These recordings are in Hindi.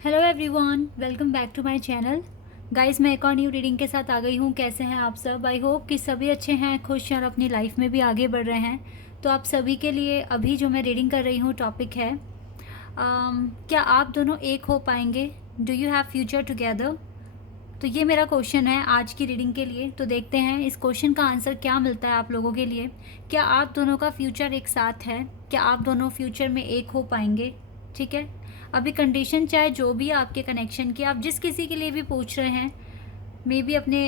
Hello everyone, welcome back to my channel. Guys, मैं एक और न्यू रीडिंग के साथ आ गई हूँ। कैसे हैं आप सब? आई होप कि सभी अच्छे हैं, खुश हैं और अपनी लाइफ में भी आगे बढ़ रहे हैं। तो आप सभी के लिए अभी जो मैं रीडिंग कर रही हूँ टॉपिक है क्या आप दोनों एक हो पाएंगे? Do you have future together? तो ये मेरा क्वेश्चन है आज की रीडिंग के लिए। तो देखते हैं इस क्वेश्चन का आंसर क्या मिलता है आप लोगों के लिए। क्या आप दोनों का फ्यूचर एक साथ है? क्या आप दोनों फ्यूचर में एक हो पाएंगे? ठीक है, अभी कंडीशन चाहे जो भी आपके कनेक्शन की, आप जिस किसी के लिए भी पूछ रहे हैं, मे बी अपने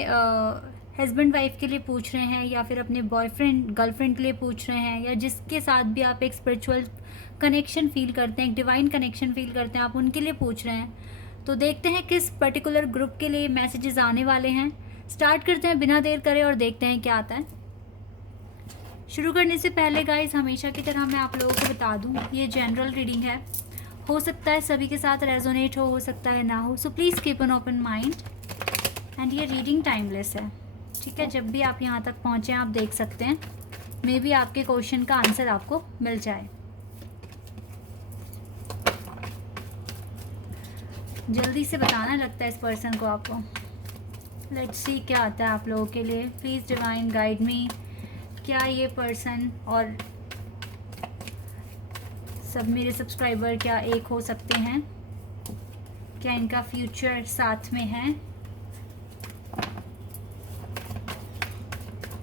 हस्बैंड वाइफ के लिए पूछ रहे हैं, या फिर अपने बॉयफ्रेंड गर्लफ्रेंड के लिए पूछ रहे हैं, या जिसके साथ भी आप एक स्पिरिचुअल कनेक्शन फील करते हैं, एक डिवाइन कनेक्शन फील करते हैं, आप उनके लिए पूछ रहे हैं। तो देखते हैं किस पर्टिकुलर ग्रुप के लिए मैसेजेस आने वाले हैं। स्टार्ट करते हैं बिना देर करे और देखते हैं क्या आता है। शुरू करने से पहले गाइस, हमेशा की तरह मैं आप लोगों को बता दूं, ये जनरल रीडिंग है। हो सकता है सभी के साथ रेजोनेट हो सकता है ना हो। So please keep an open mind. And ये रीडिंग टाइमलेस है, ठीक है? जब भी आप यहाँ तक पहुँचें आप देख सकते हैं। मे बी आपके क्वेश्चन का आंसर आपको मिल जाए। जल्दी से बताना लगता है इस पर्सन को आपको। लेट्स सी क्या आता है आप लोगों के लिए। Please divine guide me. क्या ये पर्सन और सब मेरे सब्सक्राइबर क्या एक हो सकते हैं? क्या इनका फ्यूचर साथ में है?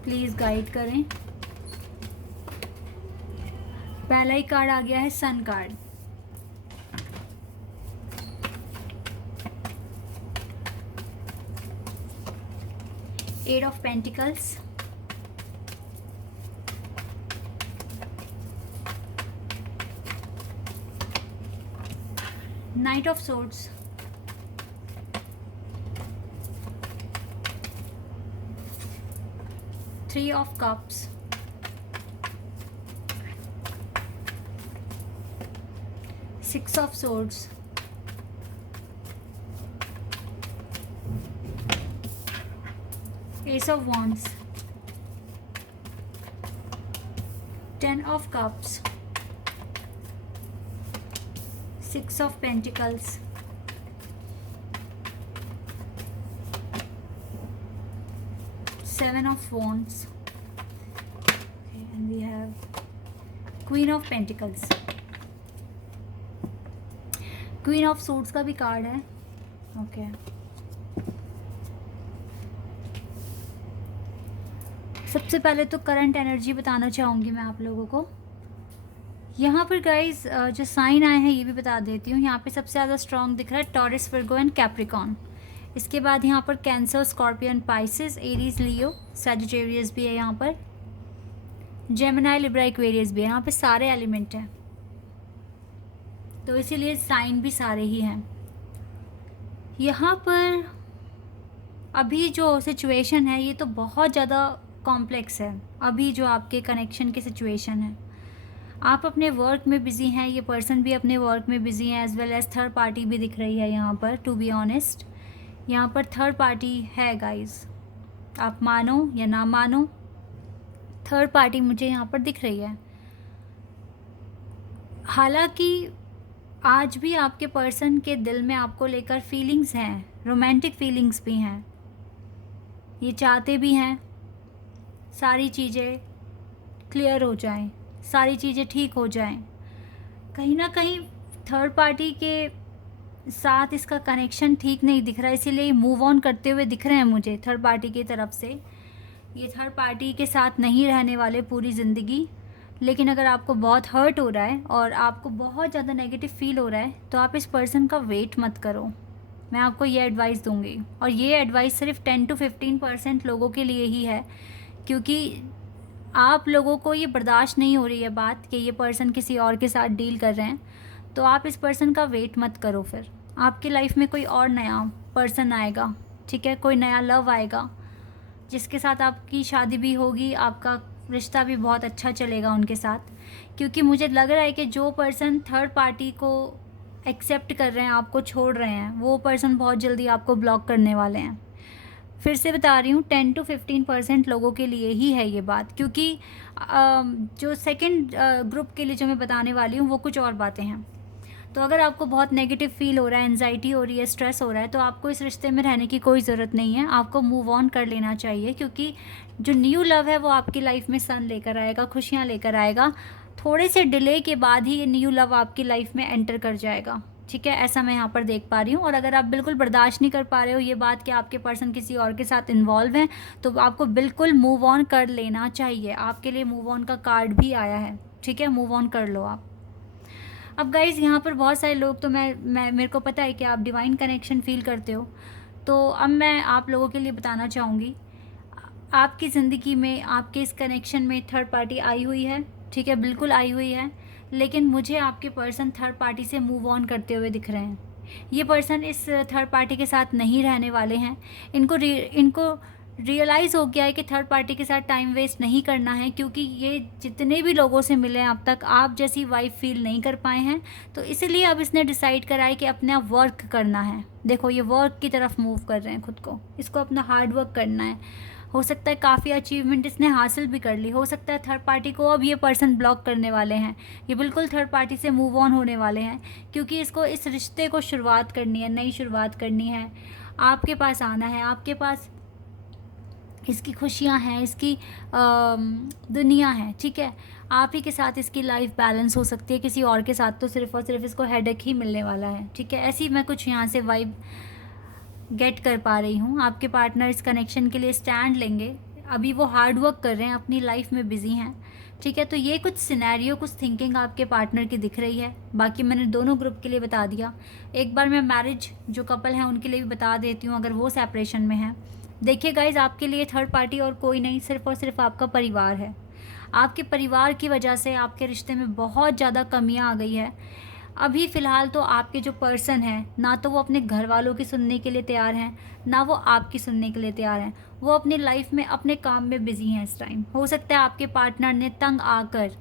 प्लीज़ गाइड करें। पहला ही कार्ड आ गया है sun card. Eight of pentacles, knight of swords, three of cups, six of swords, ace of wands, ten of cups, six of pentacles, seven of wands, okay, and we have queen of pentacles. Queen of suits का भी कार्ड है। ओके, सबसे पहले तो करंट एनर्जी बताना चाहूँगी मैं आप लोगों को। यहाँ पर गाइज जो साइन आए हैं ये भी बता देती हूँ। यहाँ पे सबसे ज़्यादा स्ट्रॉन्ग दिख रहा है टॉरस, वर्गो एंड कैप्रिकॉन। इसके बाद यहाँ पर कैंसर, स्कॉर्पियन, पाइसिस, एरीज, लियो, सैजिटेरियस भी है। यहाँ पर जेमिनाई, लिब्रा, एक्वेरियस भी है। यहाँ पे सारे एलिमेंट हैं, तो इसीलिए साइन भी सारे ही हैं। यहाँ पर अभी जो सिचुएशन है ये तो बहुत ज़्यादा कॉम्प्लेक्स है। अभी जो आपके कनेक्शन की सिचुएशन है, आप अपने वर्क में बिज़ी हैं, ये पर्सन भी अपने वर्क में बिज़ी है, as well as third party भी दिख रही है यहाँ पर। टू बी ऑनेस्ट, यहाँ पर थर्ड पार्टी है गाइस, आप मानो या ना मानो, थर्ड पार्टी मुझे यहाँ पर दिख रही है। हालांकि आज भी आपके पर्सन के दिल में आपको लेकर फीलिंग्स हैं, रोमांटिक फीलिंग्स भी हैं। ये चाहते भी हैं सारी चीज़ें क्लियर हो जाएं, सारी चीज़ें ठीक हो जाएं। कहीं ना कहीं थर्ड पार्टी के साथ इसका कनेक्शन ठीक नहीं दिख रहा है, इसीलिए मूव ऑन करते हुए दिख रहे हैं मुझे थर्ड पार्टी की तरफ से। ये थर्ड पार्टी के साथ नहीं रहने वाले पूरी ज़िंदगी। लेकिन अगर आपको बहुत हर्ट हो रहा है और आपको बहुत ज़्यादा नेगेटिव फील हो रहा है, तो आप इस पर्सन का वेट मत करो। मैं आपको ये एडवाइस दूंगी, और ये एडवाइस सिर्फ 10 to 15% लोगों के लिए ही है, क्योंकि आप लोगों को ये बर्दाश्त नहीं हो रही है बात कि ये पर्सन किसी और के साथ डील कर रहे हैं। तो आप इस पर्सन का वेट मत करो। फिर आपकी लाइफ में कोई और नया पर्सन आएगा, ठीक है? कोई नया लव आएगा जिसके साथ आपकी शादी भी होगी, आपका रिश्ता भी बहुत अच्छा चलेगा उनके साथ। क्योंकि मुझे लग रहा है कि जो पर्सन थर्ड पार्टी को एक्सेप्ट कर रहे हैं, आपको छोड़ रहे हैं, वो पर्सन बहुत जल्दी आपको ब्लॉक करने वाले हैं। फिर से बता रही हूँ, 10 to 15% लोगों के लिए ही है ये बात, क्योंकि जो सेकंड ग्रुप के लिए जो मैं बताने वाली हूँ वो कुछ और बातें हैं। तो अगर आपको बहुत नेगेटिव फील हो रहा है, एंजाइटी हो रही है, स्ट्रेस हो रहा है, तो आपको इस रिश्ते में रहने की कोई ज़रूरत नहीं है, आपको मूव ऑन कर लेना चाहिए, क्योंकि जो न्यू लव है वो आपकी लाइफ में सन लेकर आएगा, खुशियाँ लेकर आएगा। थोड़े से डिले के बाद ही ये न्यू लव आपकी लाइफ में एंटर कर जाएगा, ठीक है, ऐसा मैं यहाँ पर देख पा रही हूँ। और अगर आप बिल्कुल बर्दाश्त नहीं कर पा रहे हो ये बात कि आपके पर्सन किसी और के साथ इन्वॉल्व हैं, तो आपको बिल्कुल मूव ऑन कर लेना चाहिए। आपके लिए मूव ऑन का कार्ड भी आया है, ठीक है, मूव ऑन कर लो आप। अब गाइज़ यहाँ पर बहुत सारे लोग, तो मैं मेरे को पता है कि आप डिवाइन कनेक्शन फील करते हो, तो अब मैं आप लोगों के लिए बताना चाहूँगी, आपकी ज़िंदगी में आपके इस कनेक्शन में थर्ड पार्टी आई हुई है, ठीक है, बिल्कुल आई हुई है, लेकिन मुझे आपके पर्सन थर्ड पार्टी से मूव ऑन करते हुए दिख रहे हैं। ये पर्सन इस थर्ड पार्टी के साथ नहीं रहने वाले हैं। इनको रियलाइज़ हो गया है कि थर्ड पार्टी के साथ टाइम वेस्ट नहीं करना है, क्योंकि ये जितने भी लोगों से मिले हैं अब तक, आप जैसी वाइफ फील नहीं कर पाए हैं, तो इसलिए अब इसने डिसाइड करा है कि अपना वर्क करना है। देखो ये वर्क की तरफ मूव कर रहे हैं खुद को, इसको अपना हार्ड वर्क करना है। हो सकता है काफ़ी अचीवमेंट इसने हासिल भी कर ली, हो सकता है थर्ड पार्टी को अब ये पर्सन ब्लॉक करने वाले हैं, ये बिल्कुल थर्ड पार्टी से मूव ऑन होने वाले हैं, क्योंकि इसको इस रिश्ते को शुरुआत करनी है, नई शुरुआत करनी है, आपके पास आना है, आपके पास इसकी खुशियाँ हैं, इसकी दुनिया है, ठीक है, आप ही के साथ इसकी लाइफ बैलेंस हो सकती है, किसी और के साथ तो सिर्फ और सिर्फ इसको हेडेक ही मिलने वाला है, ठीक है। ऐसी मैं कुछ यहाँ से वाइब गेट कर पा रही हूँ। आपके पार्टनर इस कनेक्शन के लिए स्टैंड लेंगे, अभी वो हार्ड वर्क कर रहे हैं, अपनी लाइफ में बिजी हैं, ठीक है। तो ये कुछ सिनेरियो, कुछ थिंकिंग आपके पार्टनर की दिख रही है। बाकी मैंने दोनों ग्रुप के लिए बता दिया, एक बार मैं मैरिज जो कपल हैं उनके लिए भी बता देती हूँ अगर वो सेपरेशन में है। देखिए गाइज, आपके लिए थर्ड पार्टी और कोई नहीं, सिर्फ और सिर्फ आपका परिवार है। आपके परिवार की वजह से आपके रिश्ते में बहुत ज़्यादा कमियाँ आ गई है। अभी फ़िलहाल तो आपके जो पर्सन हैं, ना तो वो अपने घर वालों की सुनने के लिए तैयार हैं, ना वो आपकी सुनने के लिए तैयार हैं। वो अपनी लाइफ में अपने काम में बिज़ी हैं इस टाइम। हो सकता है आपके पार्टनर ने तंग आकर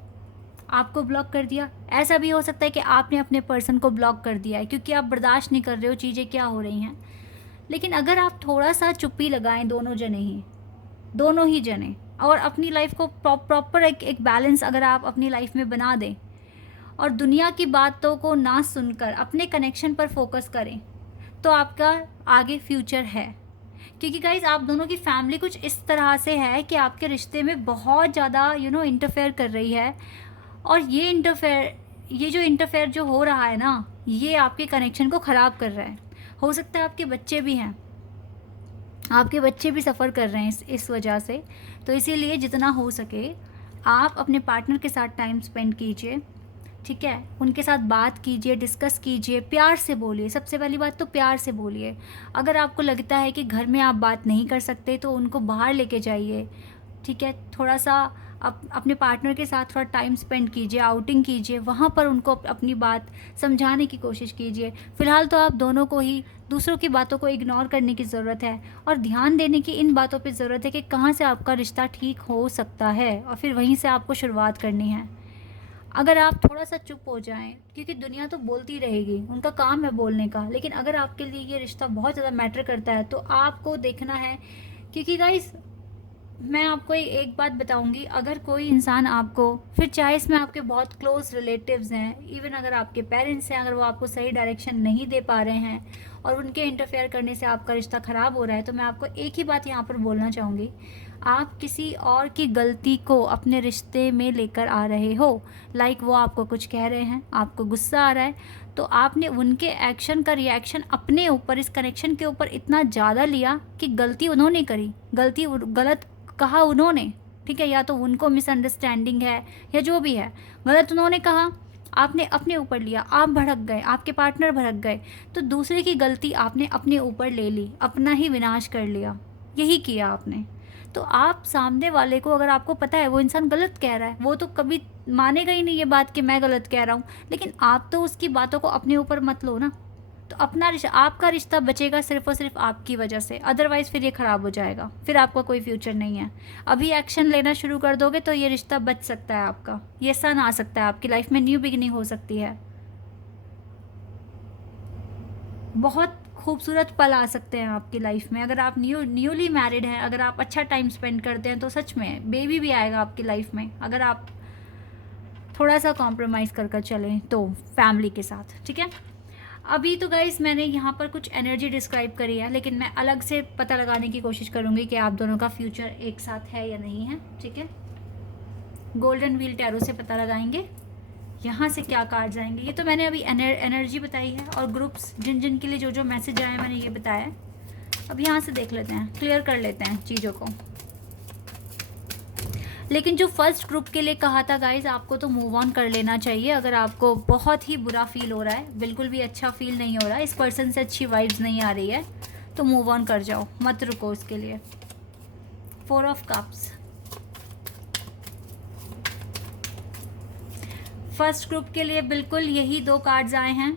आपको ब्लॉक कर दिया, ऐसा भी हो सकता है कि आपने अपने पर्सन को ब्लॉक कर दिया है, क्योंकि आप बर्दाश्त नहीं कर रहे हो चीज़ें क्या हो रही हैं। लेकिन अगर आप थोड़ा सा चुप्पी लगाएं, दोनों ही जने, और अपनी लाइफ को प्रॉपर एक बैलेंस अगर आप अपनी लाइफ में बना दें, और दुनिया की बातों को ना सुनकर अपने कनेक्शन पर फोकस करें, तो आपका आगे फ्यूचर है। क्योंकि गाइज, आप दोनों की फैमिली कुछ इस तरह से है कि आपके रिश्ते में बहुत ज़्यादा इंटरफेयर कर रही है, और ये जो इंटरफेयर जो हो रहा है ना, ये आपके कनेक्शन को ख़राब कर रहा है। हो सकता है आपके बच्चे भी हैं, आपके बच्चे भी सफ़र कर रहे हैं इस वजह से। तो इसीलिए जितना हो सके आप अपने पार्टनर के साथ टाइम स्पेंड कीजिए, ठीक है, उनके साथ बात कीजिए, डिस्कस कीजिए, प्यार से बोलिए। सबसे पहली बात तो प्यार से बोलिए। अगर आपको लगता है कि घर में आप बात नहीं कर सकते तो उनको बाहर लेके जाइए, ठीक है, थोड़ा सा अपने पार्टनर के साथ थोड़ा टाइम स्पेंड कीजिए, आउटिंग कीजिए, वहाँ पर उनको अपनी बात समझाने की कोशिश कीजिए। फ़िलहाल तो आप दोनों को ही दूसरों की बातों को इग्नोर करने की ज़रूरत है, और ध्यान देने की इन बातों पे ज़रूरत है कि कहाँ से आपका रिश्ता ठीक हो सकता है, और फिर वहीं से आपको शुरुआत करनी है। अगर आप थोड़ा सा चुप हो जाएं, क्योंकि दुनिया तो बोलती रहेगी, उनका काम है बोलने का, लेकिन अगर आपके लिए ये रिश्ता बहुत ज़्यादा मैटर करता है तो आपको देखना है। क्योंकि गाइस, मैं आपको एक बात बताऊंगी, अगर कोई इंसान आपको, फिर चाहे इसमें आपके बहुत क्लोज रिलेटिव्स हैं, इवन अगर आपके पेरेंट्स हैं, अगर वो आपको सही डायरेक्शन नहीं दे पा रहे हैं और उनके इंटरफेयर करने से आपका रिश्ता ख़राब हो रहा है, तो मैं आपको एक ही बात यहाँ पर बोलना चाहूँगी, आप किसी और की गलती को अपने रिश्ते में लेकर आ रहे हो। लाइक वो आपको कुछ कह रहे हैं, आपको गुस्सा आ रहा है, तो आपने उनके एक्शन का रिएक्शन अपने ऊपर, इस कनेक्शन के ऊपर इतना ज़्यादा लिया कि गलती उन्होंने करी, गलत कहा उन्होंने, ठीक है, या तो उनको मिसअंडरस्टैंडिंग है या जो भी है, गलत उन्होंने कहा, आपने अपने ऊपर लिया, आप भड़क गए, आपके पार्टनर भड़क गए, तो दूसरे की गलती आपने अपने ऊपर ले ली, अपना ही विनाश कर लिया, यही किया आपने। तो आप सामने वाले को, अगर आपको पता है वो इंसान गलत कह रहा है, वो तो कभी मानेगा ही नहीं ये बात कि मैं गलत कह रहा हूँ, लेकिन आप तो उसकी बातों को अपने ऊपर मत लो ना। तो अपना रिश्ता, आपका रिश्ता बचेगा सिर्फ और सिर्फ आपकी वजह से, अदरवाइज़ फिर ये ख़राब हो जाएगा, फिर आपका कोई फ्यूचर नहीं है। अभी एक्शन लेना शुरू कर दोगे तो ये रिश्ता बच सकता है आपका, ये सन आ सकता है आपकी लाइफ में, न्यू बिगिनिंग हो सकती है, बहुत खूबसूरत पल आ सकते हैं आपकी लाइफ में। अगर आप न्यूली मैरिड हैं, अगर आप अच्छा टाइम स्पेंड करते हैं, तो सच में बेबी भी आएगा आपकी लाइफ में। अगर आप थोड़ा सा कॉम्प्रोमाइज़ कर चलें तो फैमिली के साथ, ठीक है। अभी तो गाइस मैंने यहाँ पर कुछ एनर्जी डिस्क्राइब करी है, लेकिन मैं अलग से पता लगाने की कोशिश करूँगी कि आप दोनों का फ्यूचर एक साथ है या नहीं है, ठीक है। गोल्डन व्हील टैरो से पता लगाएंगे यहाँ से क्या कार्ड्स आएंगे। ये तो मैंने अभी एनर्जी बताई है और ग्रुप्स जिन जिन के लिए जो जो मैसेज आए मैंने ये बताया है। अब यहाँ से देख लेते हैं, क्लियर कर लेते हैं चीज़ों को। लेकिन जो फर्स्ट ग्रुप के लिए कहा था गाइज, आपको तो मूव ऑन कर लेना चाहिए। अगर आपको बहुत ही बुरा फील हो रहा है, बिल्कुल भी अच्छा फील नहीं हो रहा है, इस पर्सन से अच्छी वाइब्स नहीं आ रही है, तो मूव ऑन कर जाओ, मत रुको उसके लिए। 4 ऑफ कप्स। फर्स्ट ग्रुप के लिए बिल्कुल यही 2 कार्ड्स आए हैं।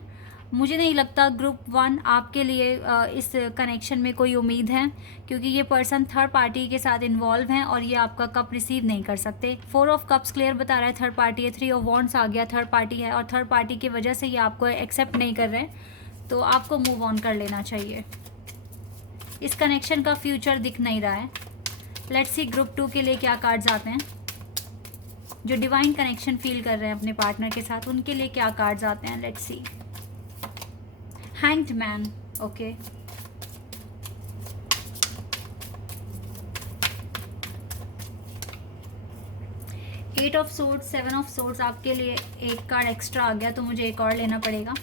मुझे नहीं लगता ग्रुप 1 आपके लिए इस कनेक्शन में कोई उम्मीद है, क्योंकि ये पर्सन थर्ड पार्टी के साथ इन्वॉल्व हैं और ये आपका कप रिसीव नहीं कर सकते। 4 ऑफ कप्स क्लियर बता रहा है थर्ड पार्टी है। 3 ऑफ वॉन्ड्स आ गया, थर्ड पार्टी है और थर्ड पार्टी की वजह से ये आपको एक्सेप्ट नहीं कर रहे हैं, तो आपको मूव ऑन कर लेना चाहिए। इस कनेक्शन का फ्यूचर दिख नहीं रहा है। लेट्स सी ग्रुप 2 के लिए क्या कार्ड्स आते हैं। जो डिवाइन कनेक्शन फील कर रहे हैं अपने पार्टनर के साथ, उनके लिए क्या कार्ड्स आते हैं, let's see. Hanged man, okay. Eight of swords, 7 of swords, आपके लिए एक कार्ड एक्स्ट्रा आ गया, तो मुझे एक और लेना पड़ेगा।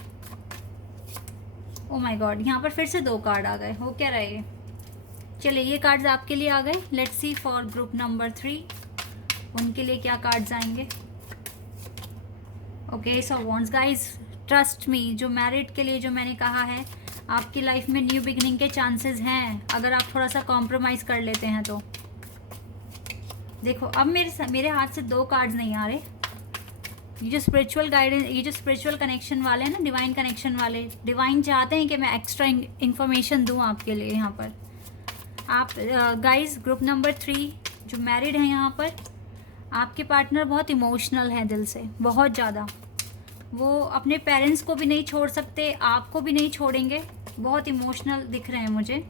ओ माय गॉड, यहाँ पर फिर से 2 कार्ड आ गए, हो क्या रहा है ये। चलिए ये कार्ड्स आपके लिए आ गए। Let's see for group number 3, उनके लिए क्या कार्ड्स आएंगे। ओके, सो वॉन्ट्स गाइज, ट्रस्ट मी, जो मैरिड के लिए जो मैंने कहा है, आपकी लाइफ में न्यू बिगनिंग के चांसेस हैं, अगर आप थोड़ा सा कॉम्प्रोमाइज़ कर लेते हैं तो। देखो अब मेरे हाथ से 2 कार्ड्स नहीं आ रहे। ये जो स्पिरिचुअल गाइडेंस, ये जो स्पिरिचुअल कनेक्शन वाले हैं ना, डिवाइन कनेक्शन वाले, डिवाइन चाहते हैं कि मैं एक्स्ट्रा इंफॉर्मेशन दूँ आपके लिए। यहाँ पर आप गाइज ग्रुप नंबर 3 जो मैरिड हैं, यहाँ पर आपके पार्टनर बहुत इमोशनल हैं दिल से, बहुत ज़्यादा। वो अपने पेरेंट्स को भी नहीं छोड़ सकते, आपको भी नहीं छोड़ेंगे, बहुत इमोशनल दिख रहे हैं मुझे।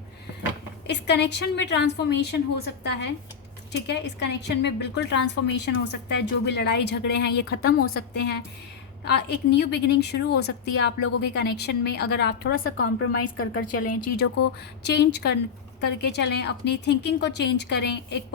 इस कनेक्शन में ट्रांसफॉर्मेशन हो सकता है, ठीक है। इस कनेक्शन में बिल्कुल ट्रांसफॉर्मेशन हो सकता है। जो भी लड़ाई झगड़े हैं ये ख़त्म हो सकते हैं। एक न्यू बिगिनिंग शुरू हो सकती है आप लोगों के कनेक्शन में, अगर आप थोड़ा सा कॉम्प्रोमाइज़ कर चलें, चीज़ों को चेंज करके चलें, अपनी थिंकिंग को चेंज करें, एक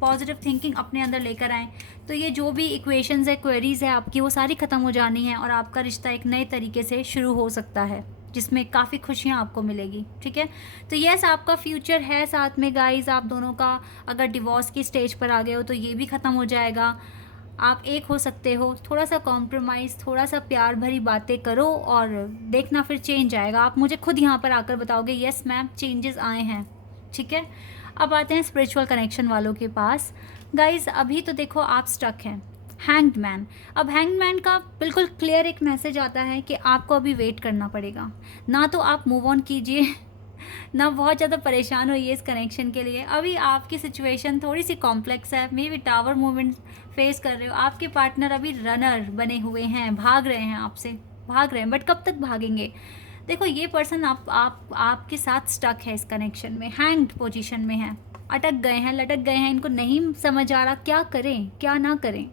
पॉजिटिव थिंकिंग अपने अंदर लेकर आएँ, तो ये जो भी इक्वेशंस है, क्वेरीज़ है आपकी, वो सारी ख़त्म हो जानी है और आपका रिश्ता एक नए तरीके से शुरू हो सकता है, जिसमें काफ़ी खुशियाँ आपको मिलेगी, ठीक है। तो यस, आपका फ्यूचर है साथ में गाइस। आप दोनों का अगर डिवोर्स की स्टेज पर आ गए हो तो ये भी ख़त्म हो जाएगा। आप एक हो सकते हो, थोड़ा सा कॉम्प्रोमाइज़, थोड़ा सा प्यार भरी बातें करो और देखना फिर चेंज आएगा। आप मुझे खुद यहाँ पर आकर बताओगे यस मैम चेंजेस आए हैं, ठीक है। अब आते हैं स्पिरिचुअल कनेक्शन वालों के पास। गाइस अभी तो देखो आप स्टक हैं, हैंग्ड मैन। अब हैंग्ड मैन का बिल्कुल क्लियर एक मैसेज आता है कि आपको अभी वेट करना पड़ेगा। ना तो आप मूव ऑन कीजिए, ना बहुत ज़्यादा परेशान होइए इस कनेक्शन के लिए। अभी आपकी सिचुएशन थोड़ी सी कॉम्प्लेक्स है, may be tower movement face कर रहे हो। आपके पार्टनर अभी रनर बने हुए हैं, भाग रहे हैं आपसे, भाग रहे हैं, बट कब तक भागेंगे। देखो ये पर्सन आपके साथ स्टक है इस कनेक्शन में, हैंग्ड पोजीशन में है, अटक गए हैं, लटक गए हैं, इनको नहीं समझ आ रहा क्या करें क्या ना करें।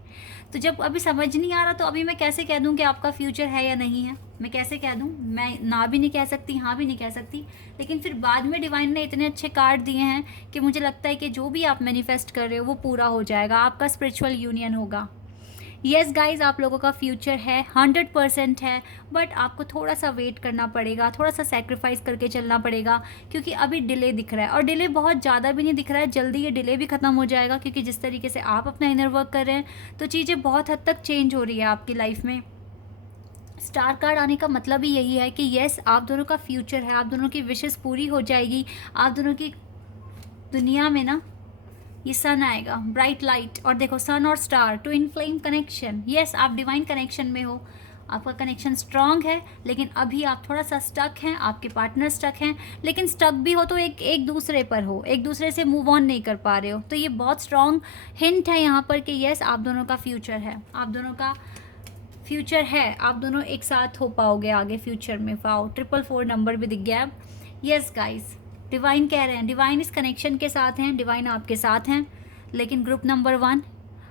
तो जब अभी समझ नहीं आ रहा तो अभी मैं कैसे कह दूं कि आपका फ्यूचर है या नहीं है, मैं कैसे कह दूं। मैं ना भी नहीं कह सकती, हाँ भी नहीं कह सकती। लेकिन फिर बाद में डिवाइन ने इतने अच्छे कार्ड दिए हैं कि मुझे लगता है कि जो भी आप मैनिफेस्ट कर रहे हो वो पूरा हो जाएगा, आपका स्पिरिचुअल यूनियन होगा। येस गाइज, आप लोगों का फ्यूचर है, 100% है, बट आपको थोड़ा सा वेट करना पड़ेगा, थोड़ा सा सेक्रीफाइस करके चलना पड़ेगा, क्योंकि अभी डिले दिख रहा है और डिले बहुत ज़्यादा भी नहीं दिख रहा है। जल्दी ये डिले भी ख़त्म हो जाएगा, क्योंकि जिस तरीके से आप अपना इनर वर्क कर रहे हैं तो चीज़ें बहुत हद तक चेंज हो रही है आपकी लाइफ में। स्टार कार्ड आने का मतलब ही यही है कि येस आप दोनों का फ्यूचर है, आप दोनों की विशेस पूरी हो जाएगी, आप दोनों की दुनिया में ना ये सन आएगा, ब्राइट लाइट। और देखो सन और star, twin flame connection. Yes आप डिवाइन कनेक्शन में हो, आपका कनेक्शन स्ट्रांग है, लेकिन अभी आप थोड़ा सा स्टक हैं, आपके पार्टनर स्टक हैं। लेकिन स्टक भी हो तो एक दूसरे पर हो, एक दूसरे से मूव ऑन नहीं कर पा रहे हो। तो ये बहुत स्ट्रांग हिंट है यहाँ पर कि यस आप दोनों का फ्यूचर है, आप दोनों का फ्यूचर है, आप दोनों एक साथ हो पाओगे आगे फ्यूचर में। पाओ 444 नंबर भी दिख गया। यस गाइज, डिवाइन कह रहे हैं, डिवाइन इस कनेक्शन के साथ हैं, डिवाइन आपके साथ हैं। लेकिन ग्रुप नंबर 1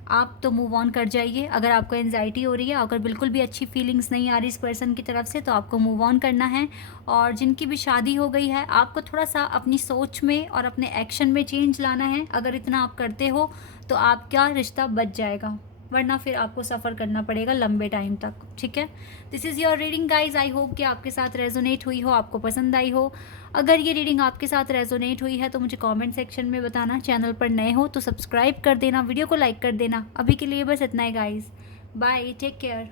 आप तो मूव ऑन कर जाइए। अगर आपको एंजाइटी हो रही है, अगर बिल्कुल भी अच्छी फीलिंग्स नहीं आ रही इस पर्सन की तरफ से, तो आपको मूव ऑन करना है। और जिनकी भी शादी हो गई है, आपको थोड़ा सा अपनी सोच में और अपने एक्शन में चेंज लाना है। अगर इतना आप करते हो तो आपका रिश्ता बच जाएगा, वरना फिर आपको सफ़र करना पड़ेगा लंबे टाइम तक। ठीक है, this is your reading guys. I hope कि आपके साथ रेजोनेट हुई हो, आपको पसंद आई हो। अगर ये रीडिंग आपके साथ रेजोनेट हुई है तो मुझे कमेंट सेक्शन में बताना। चैनल पर नए हो तो सब्सक्राइब कर देना, वीडियो को लाइक कर देना। अभी के लिए बस इतना ही गाइज, बाय, टेक केयर।